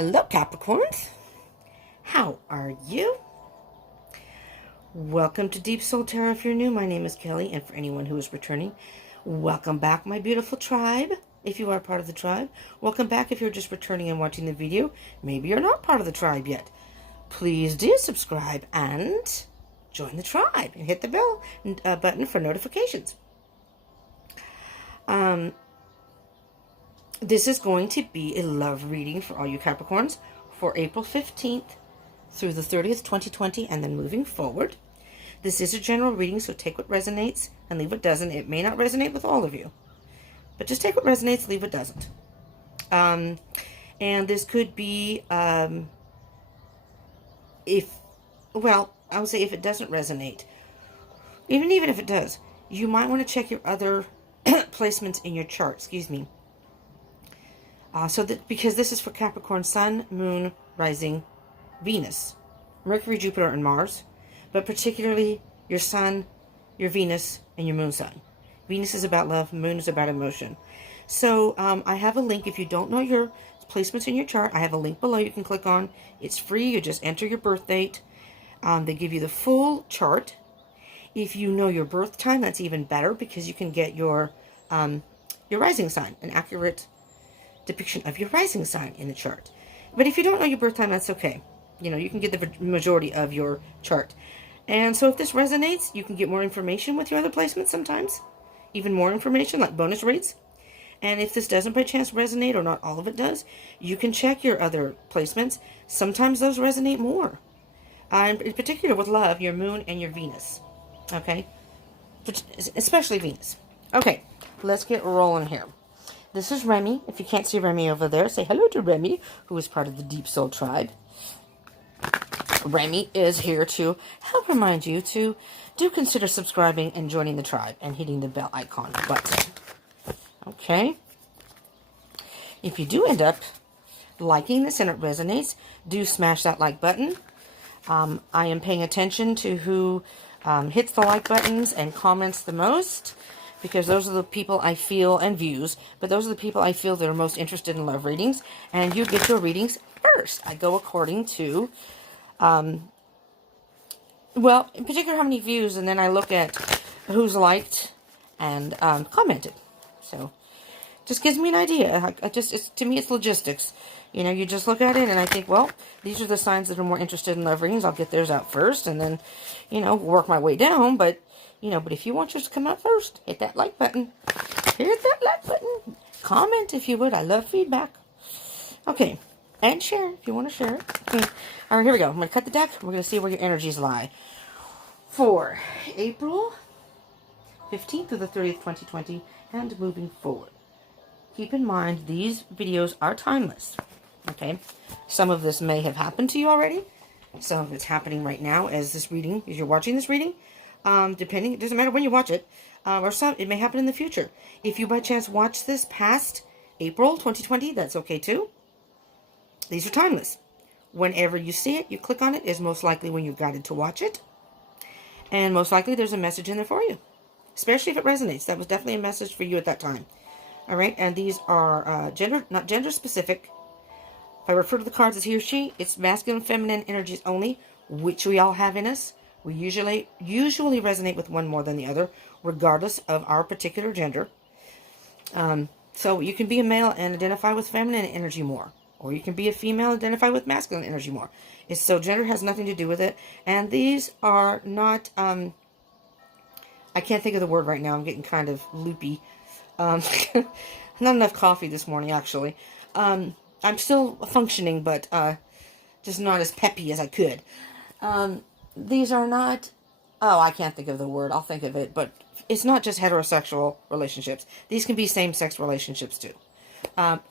Hello, Capricorns. How are you? Welcome to Deep Soul Tarot. If you're new, my name is Kelly, and for anyone who is returning, welcome back, my beautiful tribe. If you are part of the tribe, welcome back. If you're just returning and watching the video, maybe you're not part of the tribe yet. Please do subscribe and join the tribe and hit the bell button for notifications. This is going to be a love reading for all you Capricorns for April 15th through the 30th, 2020, and then moving forward. This is a general reading, so take what resonates and leave what doesn't. It may not resonate with all of you, but just take what resonates, leave what doesn't. And this could be, I would say if it doesn't resonate, even if it does, you might want to check your other placements in your chart, because this is for Capricorn, Sun, Moon, Rising, Venus, Mercury, Jupiter, and Mars, but particularly your Sun, your Venus, and your Moon sign. Venus is about love, Moon is about emotion. So I have a link. If you don't know your placements in your chart, I have a link below you can click on. It's free. You just enter your birth date. They give you the full chart. If you know your birth time, that's even better because you can get your rising sign, an accurate depiction of your rising sign in the chart. But if you don't know your birth time, that's okay. You can get the majority of your chart. And so if this resonates, you can get more information with your other placements sometimes. Even more information, like bonus reads. And if this doesn't by chance resonate, or not all of it does, you can check your other placements. Sometimes those resonate more. In particular with love, your Moon and your Venus. Okay? Especially Venus. Okay, let's get rolling here. This is Remy. If you can't see Remy over there, say hello to Remy, who is part of the Deep Soul tribe. Remy is here to help remind you to consider subscribing and joining the tribe and hitting the bell icon button. Okay? If you do end up liking this and it resonates, do smash that like button. I am paying attention to who hits the like buttons and comments the most, because those are the people I feel, and views, but those are the people I feel that are most interested in love readings, and you get your readings first. I go according to, in particular how many views, and then I look at who's liked and commented. So, just gives me an idea. To me, it's logistics. You just look at it, and I think, well, these are the signs that are more interested in love readings. I'll get theirs out first, and then, work my way down, but if you want yours to come out first, hit that like button. Hit that like button. Comment if you would. I love feedback. Okay. And share if you want to share it. Okay. All right, here we go. I'm going to cut the deck. We're going to see where your energies lie. For April 15th to the 30th, 2020, and moving forward. Keep in mind, these videos are timeless. Okay? Some of this may have happened to you already. Some of it's happening right now as you're watching this reading. Depending, it doesn't matter when you watch it, it may happen in the future. If you by chance watch this past April 2020, that's okay too. These are timeless. Whenever you see it, you click on it, is most likely when you're guided to watch it. And most likely there's a message in there for you. Especially if it resonates. That was definitely a message for you at that time. Alright, and these are not gender specific. If I refer to the cards as he or she, it's masculine, feminine energies only, which we all have in us. We usually resonate with one more than the other, regardless of our particular gender. So you can be a male and identify with feminine energy more. Or you can be a female and identify with masculine energy more. So gender has nothing to do with it. And these are not, I can't think of the word right now. I'm getting kind of loopy. Not enough coffee this morning, actually. I'm still functioning, but just not as peppy as I could. These are not, I can't think of the word. I'll think of it. But it's not just heterosexual relationships. These can be same-sex relationships, too.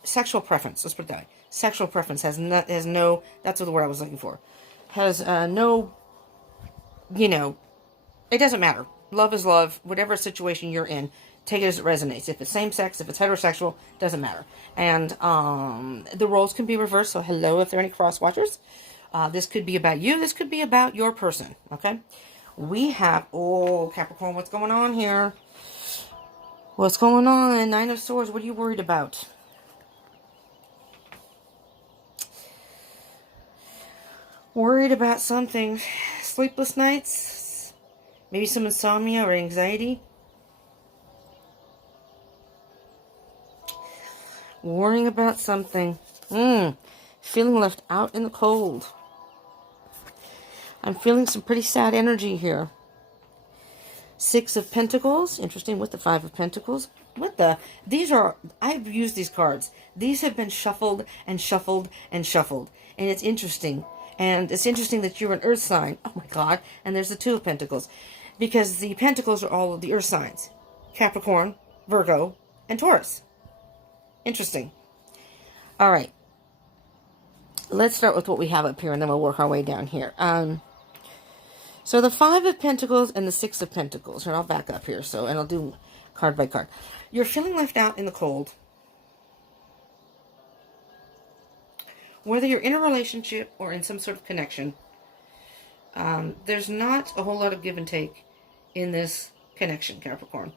Sexual preference, let's put it that way. Sexual preference has no, that's the word I was looking for. Has no, it doesn't matter. Love is love. Whatever situation you're in, take it as it resonates. If it's same-sex, if it's heterosexual, doesn't matter. And the roles can be reversed, so hello if there are any cross-watchers. This could be about you. This could be about your person, okay? We have, Capricorn, what's going on here? What's going on? Nine of Swords, what are you worried about? Worried about something. Sleepless nights. Maybe some insomnia or anxiety. Worrying about something. Feeling left out in the cold. I'm feeling some pretty sad energy here. Six of Pentacles. Interesting with the Five of Pentacles. These are, I've used these cards. These have been shuffled and shuffled and shuffled. And it's interesting. And it's interesting that you're an earth sign. Oh my God. And there's the Two of Pentacles. Because the Pentacles are all of the earth signs. Capricorn, Virgo, and Taurus. Interesting. All right. Let's start with what we have up here, and then we'll work our way down here. So the Five of Pentacles and the Six of Pentacles. And I'll back up here, and I'll do card by card. You're feeling left out in the cold. Whether you're in a relationship or in some sort of connection, there's not a whole lot of give and take in this connection, Capricorn.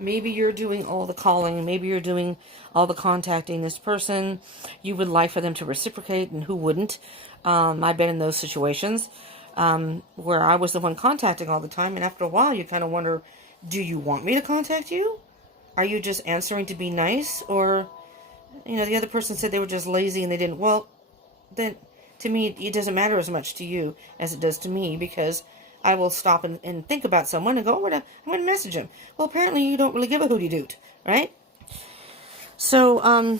Maybe you're doing all the calling. Maybe you're doing all the contacting this person. You would like for them to reciprocate, and who wouldn't? I've been in those situations where I was the one contacting all the time, and after a while you kind of wonder, do you want me to contact you? Are you just answering to be nice? Or, the other person said they were just lazy and they didn't. Well, then to me, it doesn't matter as much to you as it does to me, because I will stop and think about someone and go, I'm going to message him. Well, apparently you don't really give a hooty doot, right? So,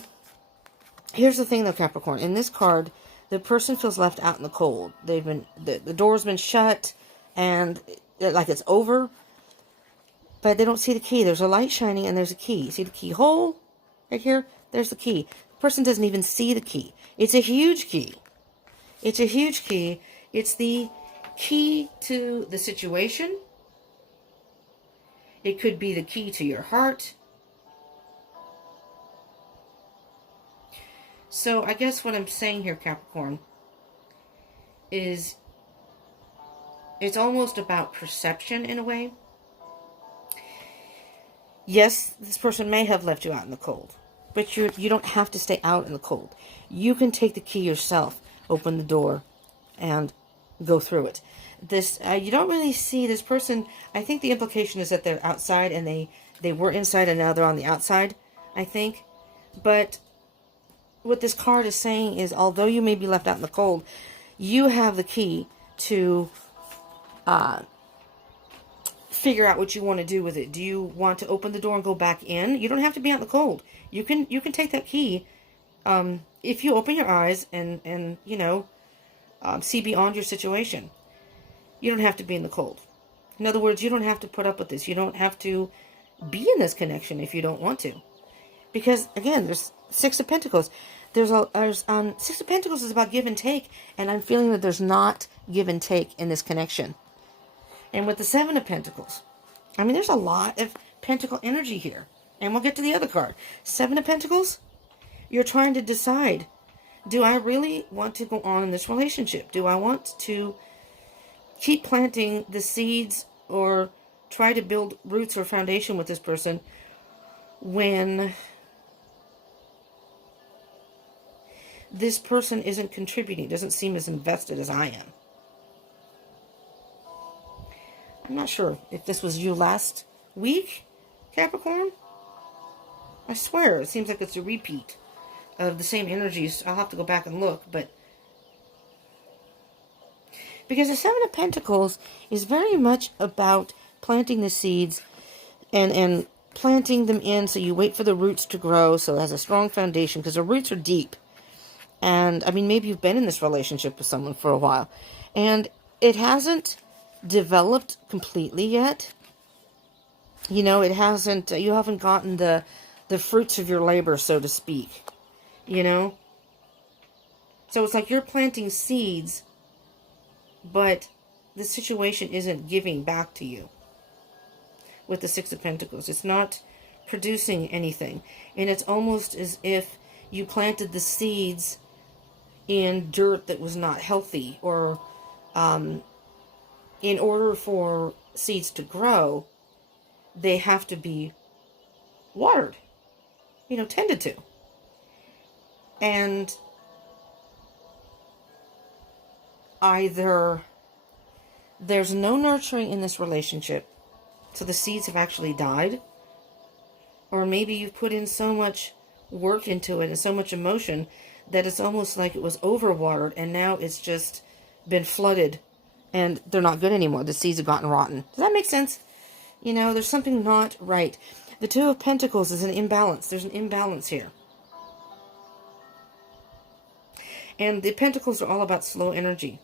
here's the thing though, Capricorn. In this card, the person feels left out in the cold. The door's been shut, and like it's over, but they don't see the key. There's a light shining, and there's a key. See the keyhole right here? There's the key. The person doesn't even see the key. It's a huge key. It's a huge key. It's the key to the situation. It could be the key to your heart. So I guess what I'm saying here, Capricorn, is it's almost about perception in a way. Yes, this person may have left you out in the cold, but you don't have to stay out in the cold. You can take the key yourself, open the door, and go through it. You don't really see this person. I think the implication is that they're outside and they were inside and now they're on the outside, I think. But what this card is saying is, although you may be left out in the cold, you have the key to figure out what you want to do with it. Do you want to open the door and go back in? You don't have to be out in the cold. You can take that key if you open your eyes and see beyond your situation. You don't have to be in the cold. In other words, you don't have to put up with this. You don't have to be in this connection if you don't want to. Because, again, there's Six of Pentacles. Six of Pentacles is about give and take, and I'm feeling that there's not give and take in this connection. And with the Seven of Pentacles, there's a lot of pentacle energy here. And we'll get to the other card. Seven of Pentacles, you're trying to decide, do I really want to go on in this relationship? Do I want to keep planting the seeds or try to build roots or foundation with this person when this person isn't contributing, doesn't seem as invested as I am? I'm not sure if this was you last week, Capricorn. I swear, it seems like it's a repeat of the same energies. I'll have to go back and look, but because the Seven of Pentacles is very much about planting the seeds and planting them in, so you wait for the roots to grow, so it has a strong foundation, because the roots are deep. And, maybe you've been in this relationship with someone for a while, and it hasn't developed completely yet. It hasn't, you haven't gotten the fruits of your labor, so to speak. So it's like you're planting seeds, but the situation isn't giving back to you. With the Six of Pentacles, it's not producing anything. And it's almost as if you planted the seeds in dirt that was not healthy, or in order for seeds to grow, they have to be watered, tended to. And either there's no nurturing in this relationship, so the seeds have actually died, or maybe you've put in so much work into it and so much emotion that it's almost like it was overwatered and now it's just been flooded and they're not good anymore. The seeds have gotten rotten. Does that make sense? You know, there's something not right. The Two of Pentacles is an imbalance. There's an imbalance here. And the Pentacles are all about slow energy.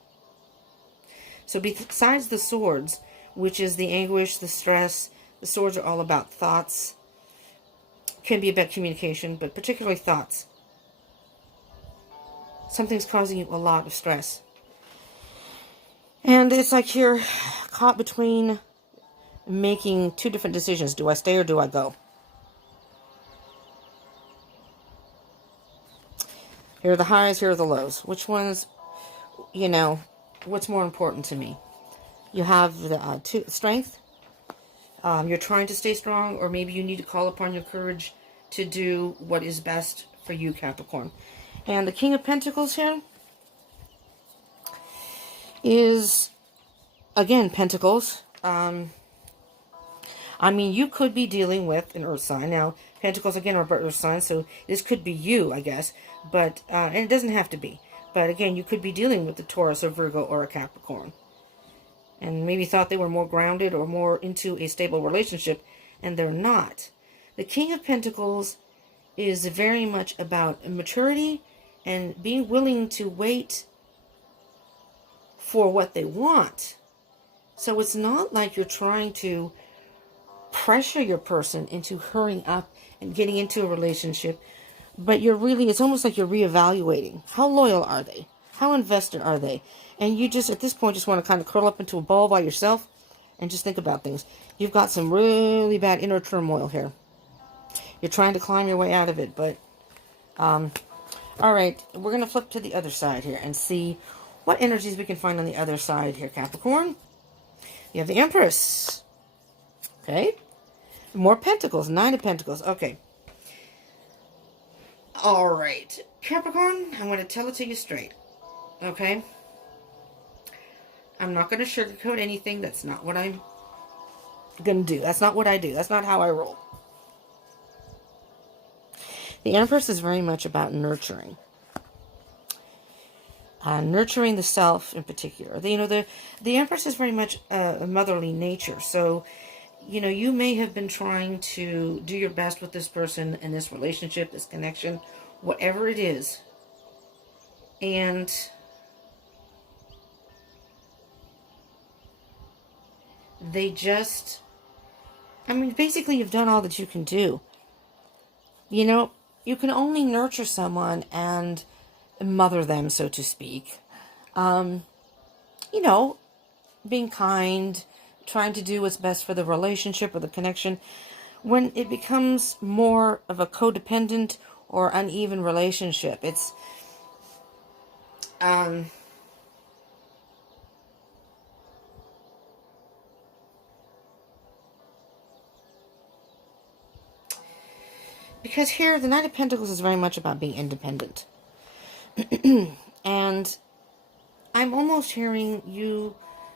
So besides the swords, which is the anguish, the stress, the swords are all about thoughts. Can be about communication, but particularly thoughts. Something's causing you a lot of stress. And it's like you're caught between making two different decisions. Do I stay or do I go? Here are the highs, here are the lows. Which ones, you know, what's more important to me? You have the strength. You're trying to stay strong, or maybe you need to call upon your courage to do what is best for you, Capricorn. And the King of Pentacles here is, again, Pentacles. I mean, you could be dealing with an Earth sign. Now, Pentacles, again, are Earth signs, so this could be you, I guess. But, and it doesn't have to be. But, again, you could be dealing with a Taurus, or Virgo, or a Capricorn. And maybe thought they were more grounded or more into a stable relationship, and they're not. The King of Pentacles is very much about maturity and being willing to wait for what they want. So it's not like you're trying to pressure your person into hurrying up and getting into a relationship, but you're really, it's almost like you're reevaluating. How loyal are they? How invested are they? And you just, at this point, just want to kind of curl up into a ball by yourself and just think about things. You've got some really bad inner turmoil here. You're trying to climb your way out of it, but, all right, we're going to flip to the other side here and see what energies we can find on the other side here, Capricorn. You have the Empress. Okay. More Pentacles. 9 of Pentacles. Okay. All right. Capricorn, I'm going to tell it to you straight. Okay? I'm not going to sugarcoat anything. That's not what I'm going to do. That's not what I do. That's not how I roll. The Empress is very much about nurturing. Nurturing the self in particular. The Empress is very much a motherly nature. So, you know, you may have been trying to do your best with this person and this relationship, this connection, whatever it is. And they just, I mean, basically you've done all that you can do. You know, you can only nurture someone and mother them, so to speak. You know, being kind, trying to do what's best for the relationship or the connection. When it becomes more of a codependent or uneven relationship, it's because here the Knight of Pentacles is very much about being independent. And I'm almost hearing you,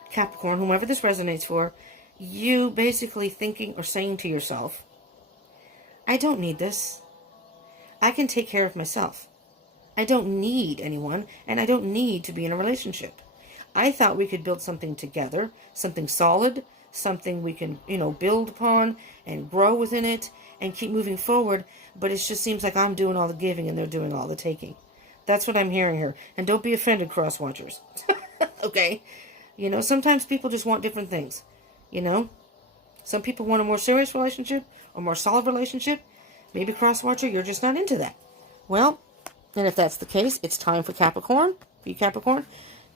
Capricorn, whomever this resonates for, you basically thinking or saying to yourself, I don't need this. I can take care of myself. I don't need anyone, and I don't need to be in a relationship. I thought we could build something together, something solid, something we can, you know, build upon and grow within it and keep moving forward, but it just seems like I'm doing all the giving and they're doing all the taking. That's what I'm hearing here. And don't be offended, cross-watchers. Okay? You know, sometimes people just want different things. You know? Some people want a more serious relationship, a more solid relationship. Maybe, cross-watcher, you're just not into that. Well, and if that's the case, it's time for Capricorn,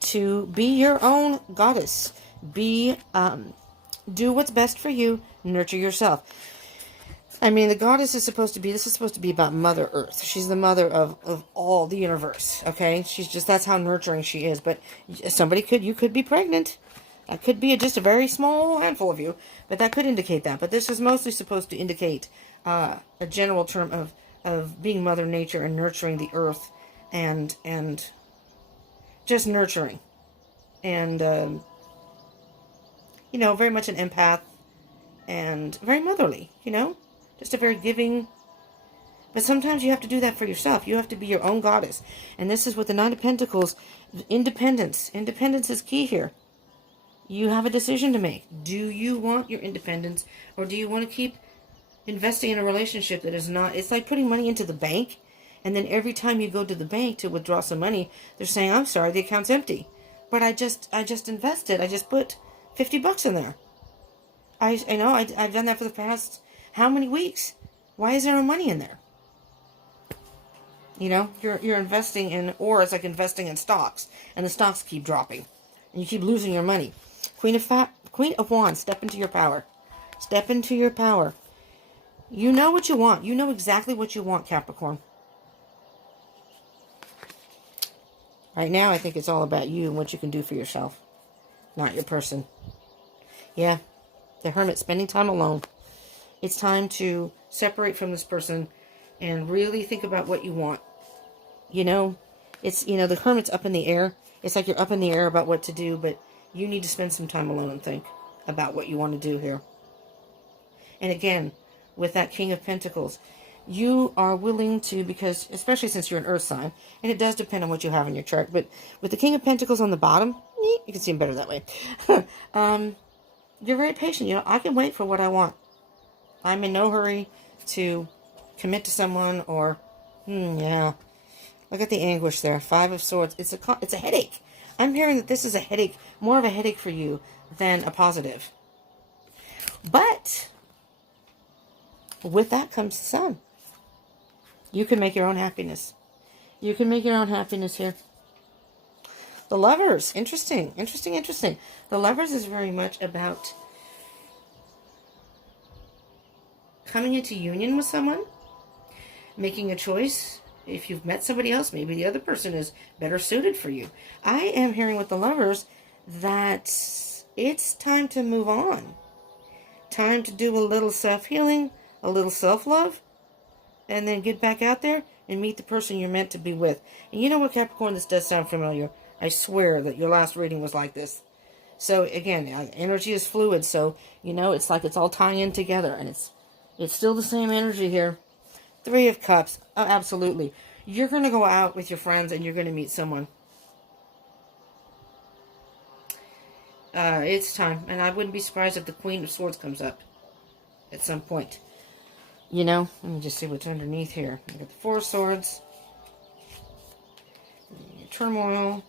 to be your own goddess. Do what's best for you. Nurture yourself. I mean, the goddess is supposed to be, this is supposed to be about Mother Earth. She's the mother of all the universe, okay? She's just, that's how nurturing she is. But you could be pregnant. That could be just a very small handful of you. But that could indicate that. But this is mostly supposed to indicate a general term of being Mother Nature and nurturing the earth and just nurturing. and, you know, very much an empath and very motherly, you know, just a very giving. But sometimes you have to do that for yourself. You have to be your own goddess. And this is with the Nine of Pentacles, independence. Independence is key here. You have a decision to make. Do you want your independence, or do you want to keep investing in a relationship that is not, it's like putting money into the bank, and then every time you go to the bank to withdraw some money, they're saying, I'm sorry, the account's empty. But I just invested. I just put $50 in there. I know, I've done that for the past how many weeks? Why is there no money in there? You know, you're investing in, or it's like investing in stocks, and the stocks keep dropping, and you keep losing your money. Queen of Wands, step into your power. Step into your power. You know what you want. You know exactly what you want, Capricorn. Right now, I think it's all about you and what you can do for yourself, not your person. Yeah, the Hermit, spending time alone. It's time to separate from this person and really think about what you want. You know, it's, you know, the Hermit's up in the air. It's like you're up in the air about what to do, but you need to spend some time alone and think about what you want to do here. And again, with that King of Pentacles, you are willing to, because especially since you're an earth sign, and it does depend on what you have in your chart, but with the King of Pentacles on the bottom, you can see him better that way. You're very patient. You know, I can wait for what I want. I'm in no hurry to commit to someone, or, yeah. Look at the anguish there. Five of Swords. It's a headache. I'm hearing that this is a headache, more of a headache for you than a positive. But with that comes the Sun. You can make your own happiness. You can make your own happiness here. The Lovers. Interesting. Interesting, interesting. The Lovers is very much about coming into union with someone, making a choice. If you've met somebody else, maybe the other person is better suited for you. I am hearing with the Lovers that it's time to move on. Time to do a little self-healing, a little self-love, and then get back out there and meet the person you're meant to be with. And you know what, Capricorn, this does sound familiar. I swear that your last reading was like this. So again, energy is fluid, so you know, it's like it's all tying in together, and it's still the same energy here. Three of Cups. Oh, absolutely. You're going to go out with your friends and you're going to meet someone. It's time. And I wouldn't be surprised if the Queen of Swords comes up at some point. You know, let me just see what's underneath here. I got the Four of Swords. Turmoil.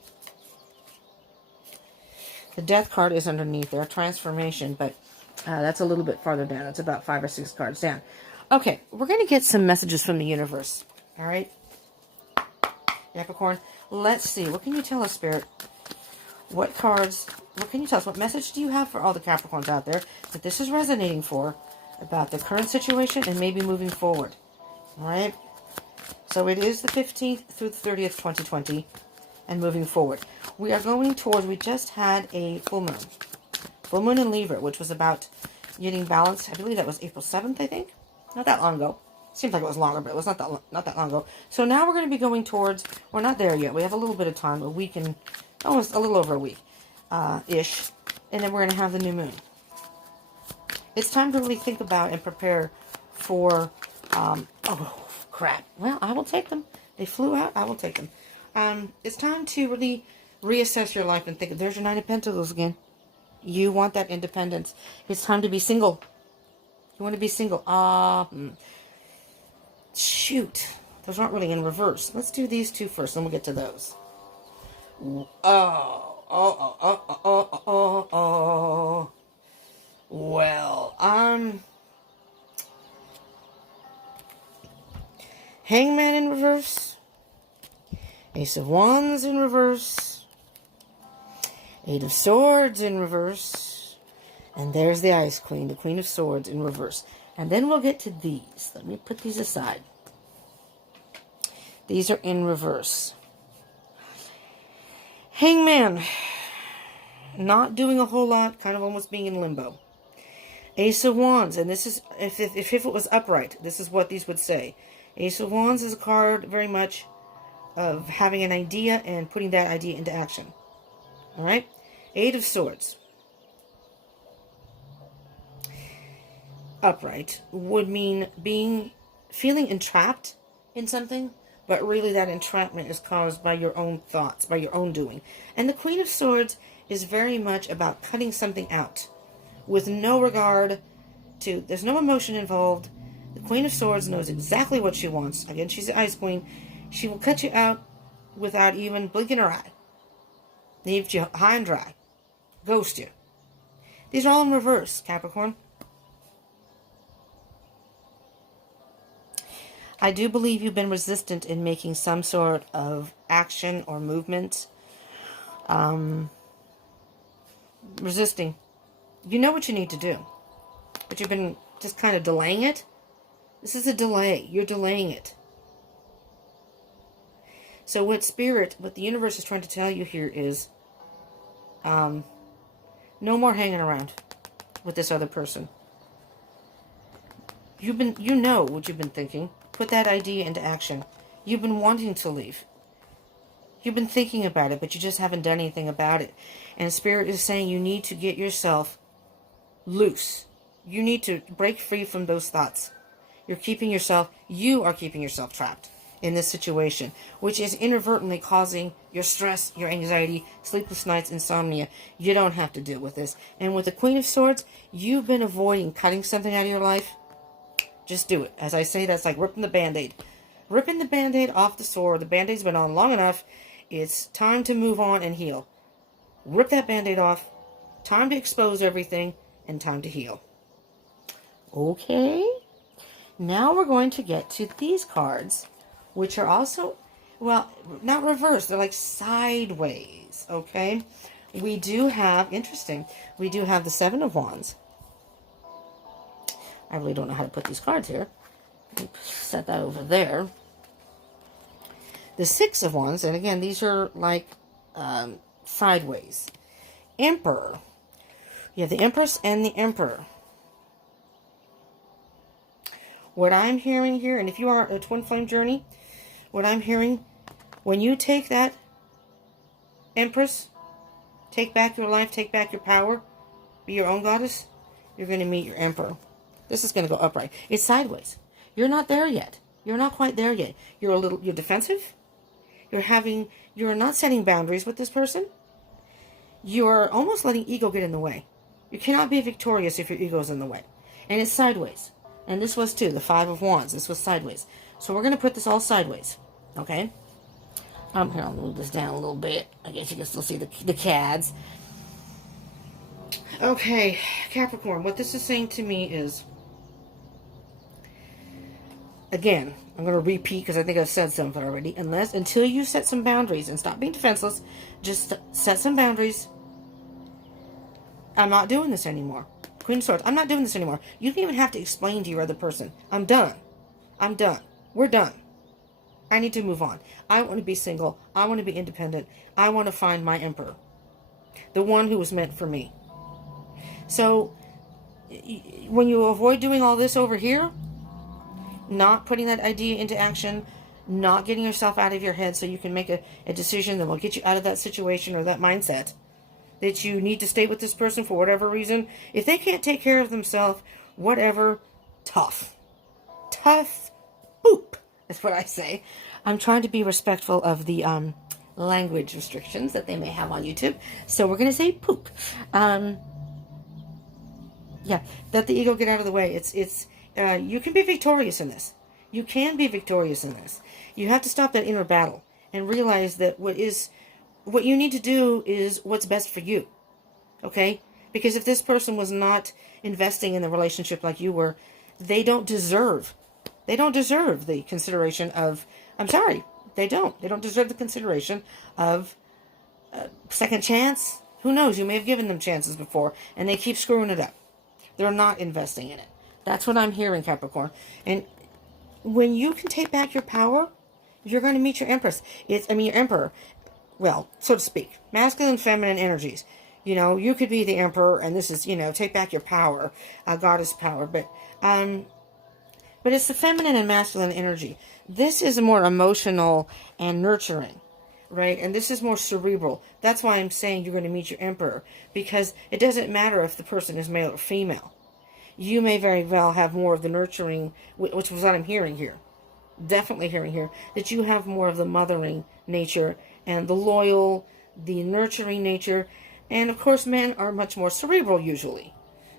The Death card is underneath there. Transformation. But that's a little bit farther down. It's about 5 or 6 cards down. Okay, we're going to get some messages from the universe. All right? Capricorn, let's see. What can you tell us, Spirit? What cards, what can you tell us? What message do you have for all the Capricorns out there that this is resonating for about the current situation and maybe moving forward? All right? So it is the 15th through the 30th, 2020, and moving forward. We are going towards, we just had a full moon. Full moon in Libra, which was about getting balanced. I believe that was April 7th, I think. Not that long ago. Seems like it was longer, but it was not that long ago. So now we're going to be going towards, we're not there yet. We have a little bit of time, a week and, almost a little over a week, ish. And then we're going to have the new moon. It's time to really think about and prepare for, oh, crap. Well, I will take them. They flew out. I will take them. It's time to really reassess your life and think, there's your Nine of Pentacles again. You want that independence. It's time to be single. You want to be single. Shoot. Those aren't really in reverse. Let's do these two first, then we'll get to those. Well, Hangman in reverse. Ace of Wands in reverse. Eight of Swords in reverse. And there's the Ice Queen, the Queen of Swords in reverse. And then we'll get to these. Let me put these aside. These are in reverse. Hangman. Not doing a whole lot, kind of almost being in limbo. Ace of Wands, and this is, if it was upright, this is what these would say. Ace of Wands is a card very much of having an idea and putting that idea into action. Alright? Eight of Swords. Upright would mean feeling entrapped in something, but really that entrapment is caused by your own thoughts, by your own doing. And the Queen of Swords is very much about cutting something out with no regard to, there's no emotion involved. The Queen of Swords knows exactly what she wants. Again, she's the Ice Queen. She will cut you out without even blinking her eye. Leave you high and dry. Ghost you. These are all in reverse, Capricorn. I do believe you've been resistant in making some sort of action or movement. Resisting. You know what you need to do, but you've been just kind of delaying it. This is a delay. You're delaying it. So what the universe is trying to tell you here is, no more hanging around with this other person. You know what you've been thinking. Put that idea into action. You've been wanting to leave. You've been thinking about it, but you just haven't done anything about it. And Spirit is saying you need to get yourself loose. You need to break free from those thoughts. You are keeping yourself trapped in this situation, which is inadvertently causing your stress, your anxiety, sleepless nights, insomnia. You don't have to deal with this. And with the Queen of Swords, you've been avoiding cutting something out of your life. Just do it. As I say, that's like ripping the Band-Aid. Ripping the Band-Aid off the sore. The Band-Aid's been on long enough. It's time to move on and heal. Rip that Band-Aid off. Time to expose everything. And time to heal. Okay. Now we're going to get to these cards, which are also, well, not reversed. They're like sideways. Okay. We do have, interesting, we do have the Seven of Wands. I really don't know how to put these cards here. Set that over there. The Six of Wands, and again, these are like sideways. Emperor. You have the Empress and the Emperor. What I'm hearing here, and if you are a twin flame journey, what I'm hearing, when you take that Empress, take back your life, take back your power, be your own goddess, you're going to meet your Emperor. This is going to go upright. It's sideways. You're not there yet. You're not quite there yet. You're defensive. You're not setting boundaries with this person. You're almost letting ego get in the way. You cannot be victorious if your ego is in the way. And it's sideways. And this was too, the Five of Wands. This was sideways. So we're going to put this all sideways. Okay? Here, I'll move this down a little bit. I guess you can still see the cads. Okay, Capricorn, what this is saying to me is, again, I'm going to repeat because I think I've said something already. Until you set some boundaries and stop being defenseless, just set some boundaries. I'm not doing this anymore. Queen of Swords, I'm not doing this anymore. You don't even have to explain to your other person. I'm done. I'm done. We're done. I need to move on. I want to be single. I want to be independent. I want to find my Emperor. The one who was meant for me. So, when you avoid doing all this over here, not putting that idea into action, not getting yourself out of your head so you can make a decision that will get you out of that situation or that mindset, that you need to stay with this person for whatever reason. If they can't take care of themselves, whatever, tough. Tough, boop. That's what I say. I'm trying to be respectful of the language restrictions that they may have on YouTube. So we're going to say poop. Yeah, let the ego get out of the way. You can be victorious in this. You can be victorious in this. You have to stop that inner battle and realize that what you need to do is what's best for you. Okay? Because if this person was not investing in the relationship like you were, they don't deserve the consideration of, I'm sorry, they don't deserve the consideration of second chance. Who knows? You may have given them chances before and they keep screwing it up. They're not investing in it. That's what I'm hearing, Capricorn. And when you can take back your power, you're going to meet your Empress. Your Emperor. Well, so to speak. Masculine, feminine energies. You could be the Emperor, and this is, take back your power, goddess power. But it's the feminine and masculine energy. This is more emotional and nurturing. right? And this is more cerebral. That's why I'm saying you're going to meet your Emperor, because it doesn't matter if the person is male or female. You may very well have more of the nurturing, which was what I'm hearing here. Definitely hearing here that you have more of the mothering nature and the loyal, the nurturing nature. And of course, men are much more cerebral usually.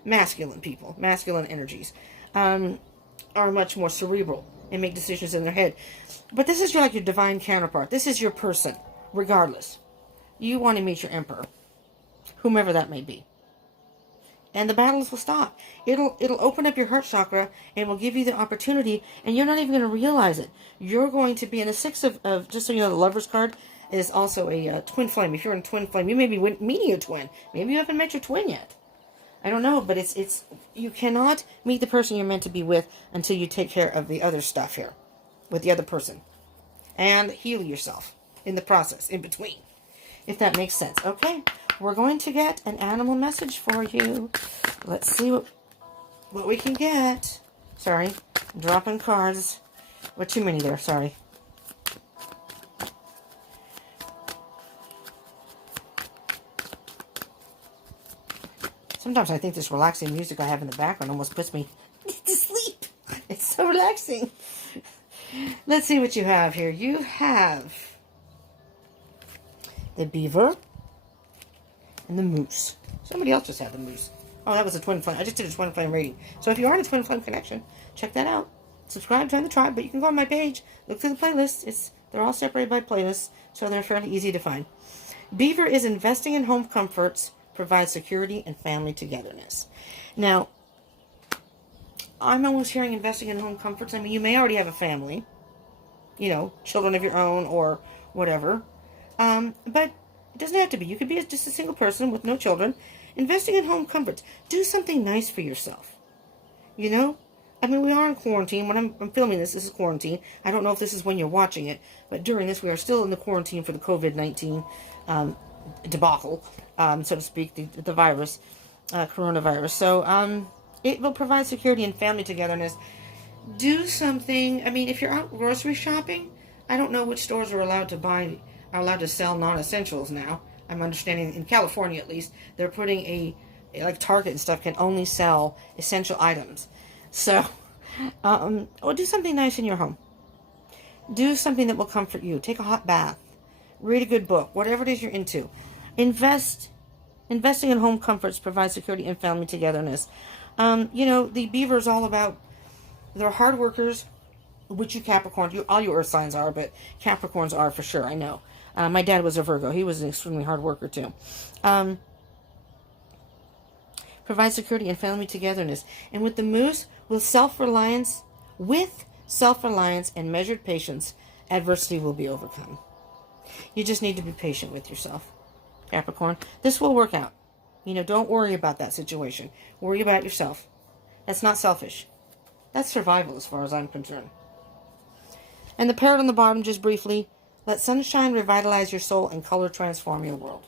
Masculine people, masculine energies, are much more cerebral and make decisions in their head. But this is like your divine counterpart. This is your person, regardless. You want to meet your Emperor, whomever that may be. And the battles will stop. It'll open up your heart chakra and will give you the opportunity, and you're not even going to realize it. You're going to be in the Six of just so you know, the Lover's card is also a twin flame. If you're in twin flame, you may be meeting your twin. Maybe you haven't met your twin yet. I don't know, but it's you cannot meet the person you're meant to be with until you take care of the other stuff here with the other person and heal yourself in the process, in between, if that makes sense. Okay, we're going to get an animal message for you. Let's see what we can get. Sorry, I'm dropping cards. What, too many there, sorry. Sometimes I think this relaxing music I have in the background almost puts me to sleep. It's so relaxing. Let's see what you have here. You have the beaver and the moose. Somebody else just had the moose. Oh, that was a twin flame. I just did a twin flame reading. So if you are in a twin flame connection, check that out. Subscribe, join the tribe, but you can go on my page, look through the playlists. They're all separated by playlists, so they're fairly easy to find. Beaver is investing in home comforts, provides security and family togetherness. Now, I'm almost hearing investing in home comforts. I mean, you may already have a family, you know, children of your own or whatever. But it doesn't have to be. You could be just a single person with no children. Investing in home comforts. Do something nice for yourself. You know? I mean, we are in quarantine. When I'm filming this is quarantine. I don't know if this is when you're watching it, but during this, we are still in the quarantine for the COVID-19 debacle, so to speak, the virus, coronavirus. So it will provide security and family togetherness. Do something. I mean, if you're out grocery shopping, I don't know which stores are allowed to sell non-essentials now. I'm understanding in California, at least, they're putting like Target and stuff can only sell essential items. So, or do something nice in your home. Do something that will comfort you. Take a hot bath. Read a good book. Whatever it is you're into. Investing in home comforts provides security and family togetherness. You know, the beaver is all about, they're hard workers, which you Capricorn, all you earth signs are, but Capricorns are for sure, I know. My dad was a Virgo. He was an extremely hard worker too. Provide security and family togetherness. And with the moose, with self-reliance and measured patience, adversity will be overcome. You just need to be patient with yourself, Capricorn. This will work out. You know, don't worry about that situation. Worry about yourself. That's not selfish. That's survival as far as I'm concerned. And the parrot on the bottom, just briefly, let sunshine revitalize your soul and color transform your world.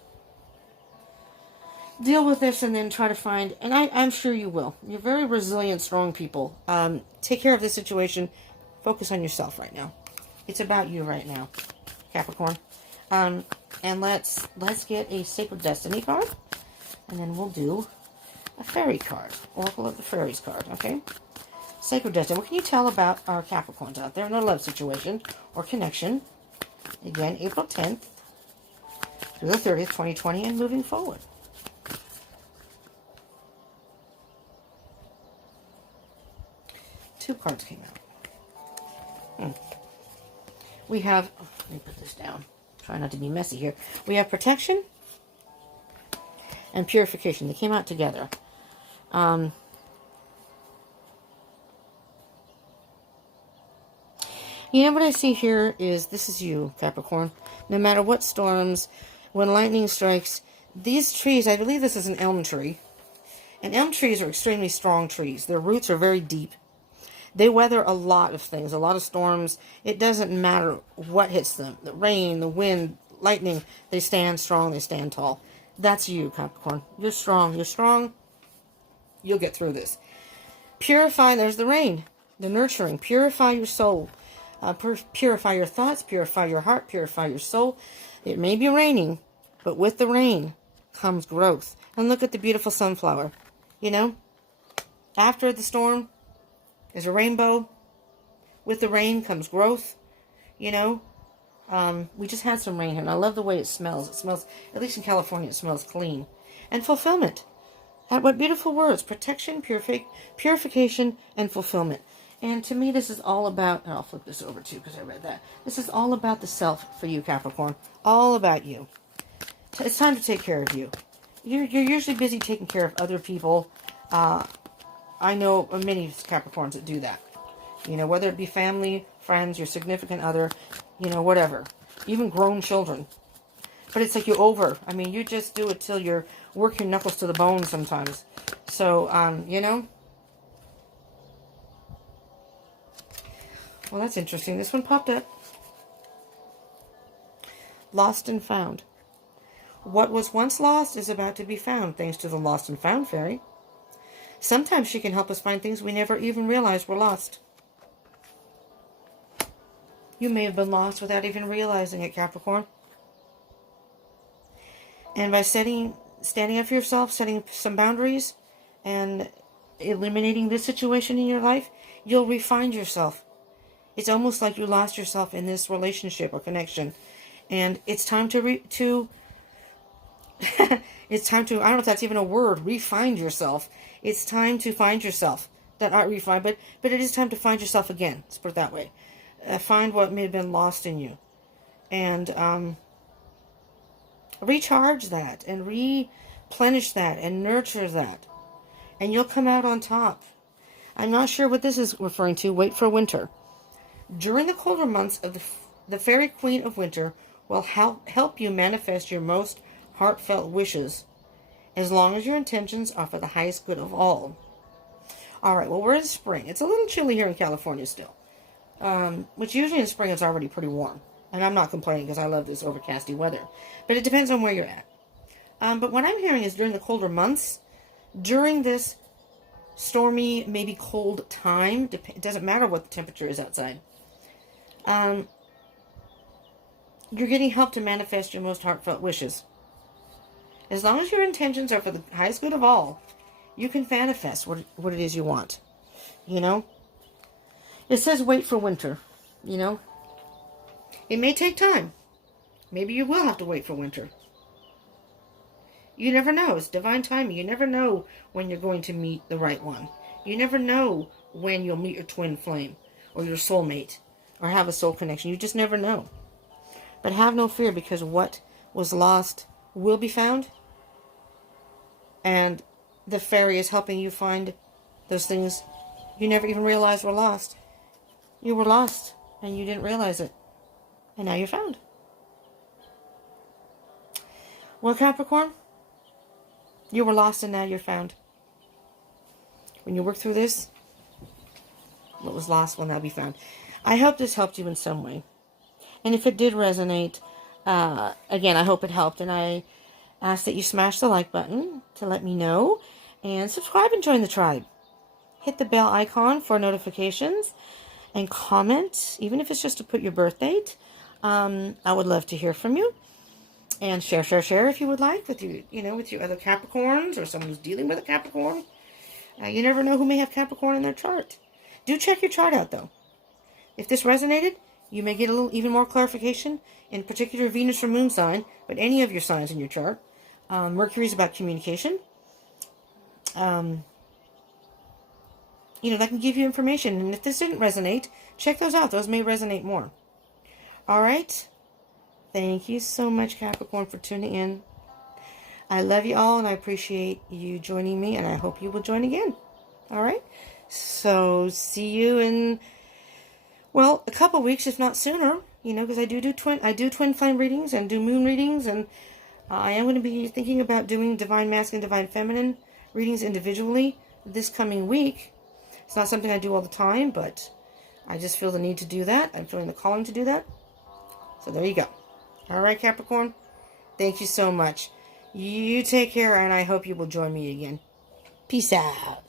Deal with this and then try to find, and I'm sure you will. You're very resilient, strong people. Take care of this situation. Focus on yourself right now. It's about you right now, Capricorn. And let's get a Sacred Destiny card, and then we'll do a fairy card, Oracle of the Fairies card, okay? Sacred Destiny. What can you tell about our Capricorns out there in their love situation or connection? Again, April 10th through the 30th, 2020, and moving forward. Two cards came out. We have, let me put this down. Try not to be messy here. We have protection and purification. They came out together. You know what I see here is, this is you, Capricorn. No matter what storms, when lightning strikes, these trees, I believe this is an elm tree. And elm trees are extremely strong trees. Their roots are very deep. They weather a lot of things, a lot of storms. It doesn't matter what hits them. The rain, the wind, lightning, they stand strong, they stand tall. That's you, Capricorn. You're strong. You're strong. You'll get through this. Purify, there's the rain. The nurturing. Purify your soul. Purify your thoughts, purify your heart, purify your soul. It may be raining, but with the rain comes growth. And look at the beautiful sunflower. You know, after the storm is a rainbow. With the rain comes growth. You know, we just had some rain here, and I love the way it smells. It smells, at least in California, it smells clean. And fulfillment. What beautiful words. Protection, purification, and fulfillment. And to me, this is all about, and I'll flip this over too because I read that. This is all about the self for you, Capricorn. All about you. It's time to take care of you. You're usually busy taking care of other people. I know many Capricorns that do that. You know, whether it be family, friends, your significant other, you know, whatever. Even grown children. But it's like you just do it till you work your knuckles to the bone sometimes. So, you know. Well, that's interesting. This one popped up. Lost and found. What was once lost is about to be found, thanks to the Lost and Found fairy. Sometimes she can help us find things we never even realized were lost. You may have been lost without even realizing it, Capricorn. And by standing up for yourself, setting some boundaries, and eliminating this situation in your life, you'll refine yourself. It's almost like you lost yourself in this relationship or connection. And it's time to it's time to, I don't know if that's even a word, refine yourself. It's time to find yourself. Not refine, but it is time to find yourself again. Let's put it that way. Find what may have been lost in you. And recharge that and replenish that and nurture that. And you'll come out on top. I'm not sure what this is referring to. Wait for winter. During the colder months of the Fairy Queen of Winter will help you manifest your most heartfelt wishes, as long as your intentions are for the highest good of all. All right, well, we're in spring. It's a little chilly here in California still, which usually in spring it's already pretty warm. And I'm not complaining because I love this overcasty weather. But it depends on where you're at. But what I'm hearing is during the colder months, during this stormy, maybe cold time, it doesn't matter what the temperature is outside, you're getting help to manifest your most heartfelt wishes. As long as your intentions are for the highest good of all, you can manifest what it is you want. You know? It says wait for winter. You know? It may take time. Maybe you will have to wait for winter. You never know. It's divine timing. You never know when you're going to meet the right one. You never know when you'll meet your twin flame or your soulmate or have a soul connection. You just never know. But have no fear, because what was lost will be found. And the fairy is helping you find those things you never even realized were lost. You were lost and you didn't realize it. And now you're found. Well, Capricorn, you were lost and now you're found. When you work through this, what was lost will now be found. I hope this helped you in some way. And if it did resonate, again, I hope it helped. And I ask that you smash the like button to let me know. And subscribe and join the tribe. Hit the bell icon for notifications. And comment, even if it's just to put your birth date. I would love to hear from you. And share if you would like with with your other Capricorns or someone who's dealing with a Capricorn. You never know who may have Capricorn in their chart. Do check your chart out, though. If this resonated, you may get a little even more clarification, in particular Venus or Moon sign, but any of your signs in your chart. Mercury is about communication. That can give you information. And if this didn't resonate, check those out. Those may resonate more. All right? Thank you so much, Capricorn, for tuning in. I love you all, and I appreciate you joining me, and I hope you will join again. All right? So, see you in, well, a couple weeks, if not sooner, because I do twin flame readings and do moon readings, and I am going to be thinking about doing divine masculine, divine feminine readings individually this coming week. It's not something I do all the time, but I just feel the need to do that. I'm feeling the calling to do that. So there you go. All right, Capricorn. Thank you so much. You take care, and I hope you will join me again. Peace out.